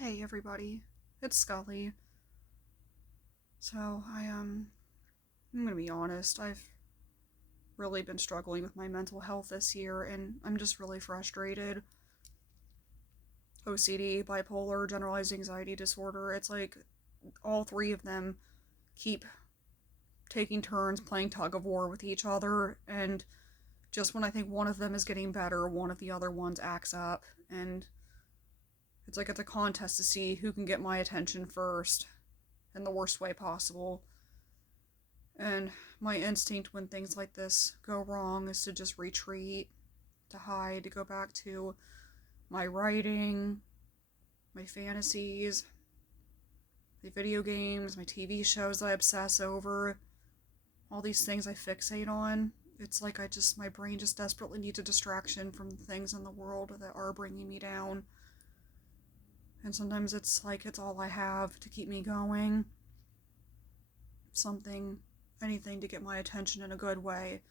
Hey everybody, it's Skully. So I'm gonna be honest. I've really been struggling with my mental health this year, and I'm just really frustrated. OCD, bipolar, generalized anxiety disorder. It's like all three of them keep taking turns playing tug of war with each other, and just when I think one of them is getting better, one of the other ones acts up, and it's like it's a contest to see who can get my attention first in the worst way possible. And my instinct when things like this go wrong is to just retreat, to hide, to go back to my writing, my fantasies, my video games, my TV shows I obsess over, all these things I fixate on. It's like my brain just desperately needs a distraction from the things in the world that are bringing me down. And sometimes it's like it's all I have to keep me going. Something, anything to get my attention in a good way,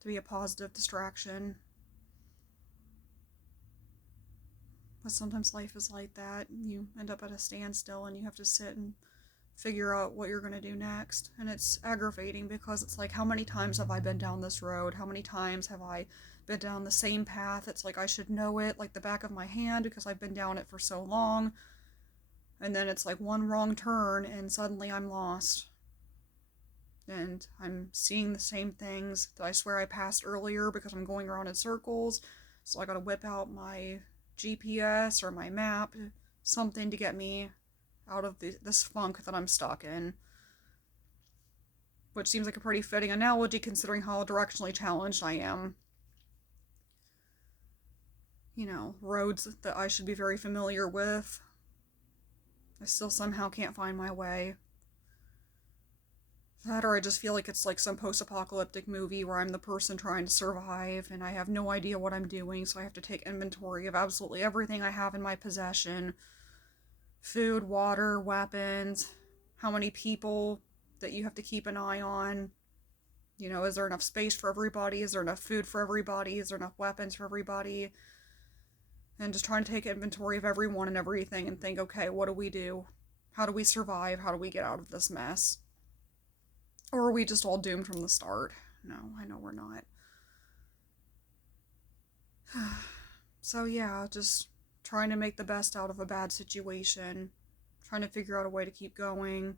to be a positive distraction. But sometimes life is like that. You end up at a standstill and you have to sit and figure out what you're going to do next. And it's aggravating because it's like, how many times have I been down this road? How many times have I been down the same path? It's like I should know it like the back of my hand because I've been down it for so long. And then it's like one wrong turn and suddenly I'm lost. And I'm seeing the same things that I swear I passed earlier because I'm going around in circles. So I gotta whip out my GPS or my map, something to get me out of this funk that I'm stuck in. Which seems like a pretty fitting analogy considering how directionally challenged I am. You know, roads that I should be very familiar with. I still somehow can't find my way. That or I just feel like it's like some post-apocalyptic movie where I'm the person trying to survive and I have no idea what I'm doing, so I have to take inventory of absolutely everything I have in my possession. Food, water, weapons, how many people that you have to keep an eye on. You know, is there enough space for everybody? Is there enough food for everybody? Is there enough weapons for everybody? And just trying to take inventory of everyone and everything and think, okay, what do we do? How do we survive? How do we get out of this mess? Or are we just all doomed from the start? No, I know we're not. So yeah, just trying to make the best out of a bad situation, trying to figure out a way to keep going.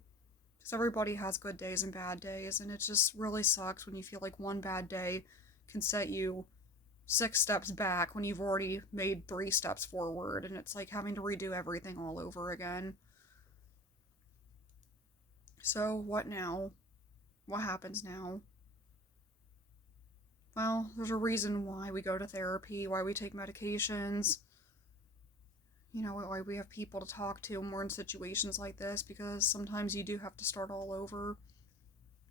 Because everybody has good days and bad days, and it just really sucks when you feel like one bad day can set you 6 steps back when you've already made 3 steps forward, and it's like having to redo everything all over again. So, what now? What happens now? Well, there's a reason why we go to therapy, why we take medications, you know, why we have people to talk to when we're in situations like this, because sometimes you do have to start all over.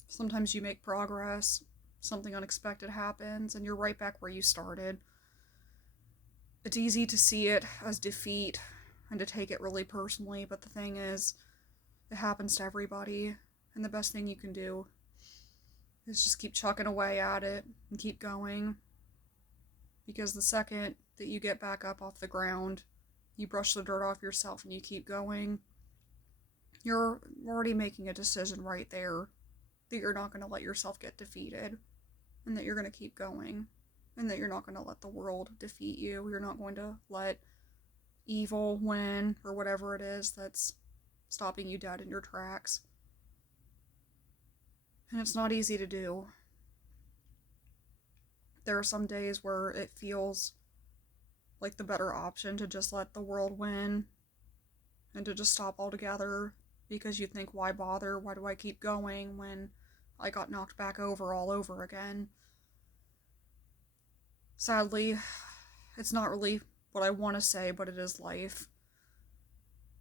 Sometimes you make progress, something unexpected happens, and you're right back where you started. It's easy to see it as defeat and to take it really personally, but the thing is, it happens to everybody, and the best thing you can do is just keep chucking away at it and keep going. Because the second that you get back up off the ground, you brush the dirt off yourself and you keep going, you're already making a decision right there that you're not going to let yourself get defeated and that you're going to keep going and that you're not going to let the world defeat you. You're not going to let evil win or whatever it is that's stopping you dead in your tracks. And it's not easy to do. There are some days where it feels like the better option to just let the world win and to just stop altogether because you think, why bother? Why do I keep going when I got knocked back over all over again? Sadly, it's not really what I want to say, but it is life.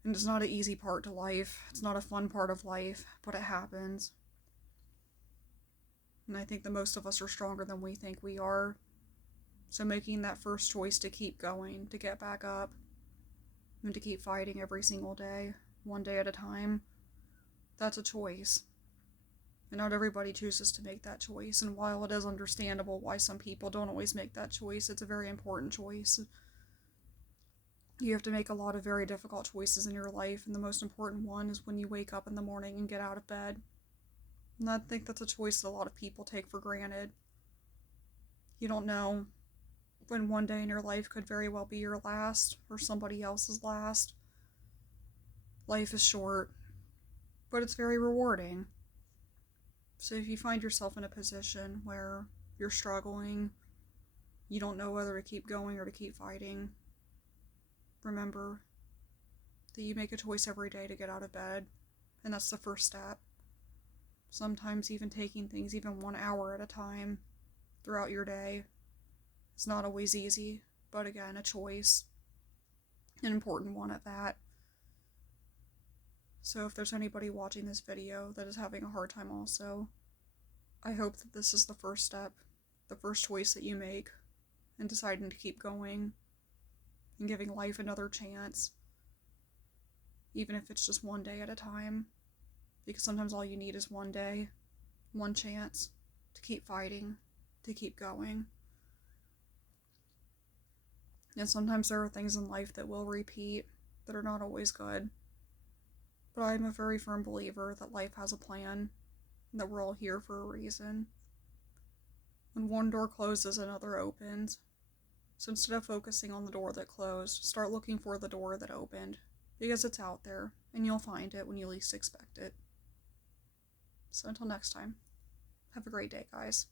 And it's not an easy part to life. It's not a fun part of life, but it happens. And I think that most of us are stronger than we think we are. So making that first choice to keep going, to get back up, and to keep fighting every single day, one day at a time, that's a choice. And not everybody chooses to make that choice. And while it is understandable why some people don't always make that choice, it's a very important choice. You have to make a lot of very difficult choices in your life, and the most important one is when you wake up in the morning and get out of bed. And I think that's a choice that a lot of people take for granted. You don't know when one day in your life could very well be your last or somebody else's last. Life is short, but it's very rewarding. So if you find yourself in a position where you're struggling, you don't know whether to keep going or to keep fighting, remember that you make a choice every day to get out of bed, and that's the first step. Sometimes even taking things even 1 hour at a time throughout your day is not always easy, but again, a choice, an important one at that. So if there's anybody watching this video that is having a hard time also, I hope that this is the first step, the first choice that you make in deciding to keep going and giving life another chance, even if it's just one day at a time, because sometimes all you need is one day, one chance to keep fighting, to keep going. And sometimes there are things in life that will repeat that are not always good, but I'm a very firm believer that life has a plan and that we're all here for a reason. When one door closes, another opens. So instead of focusing on the door that closed, start looking for the door that opened, because it's out there, and you'll find it when you least expect it. So until next time, have a great day, guys.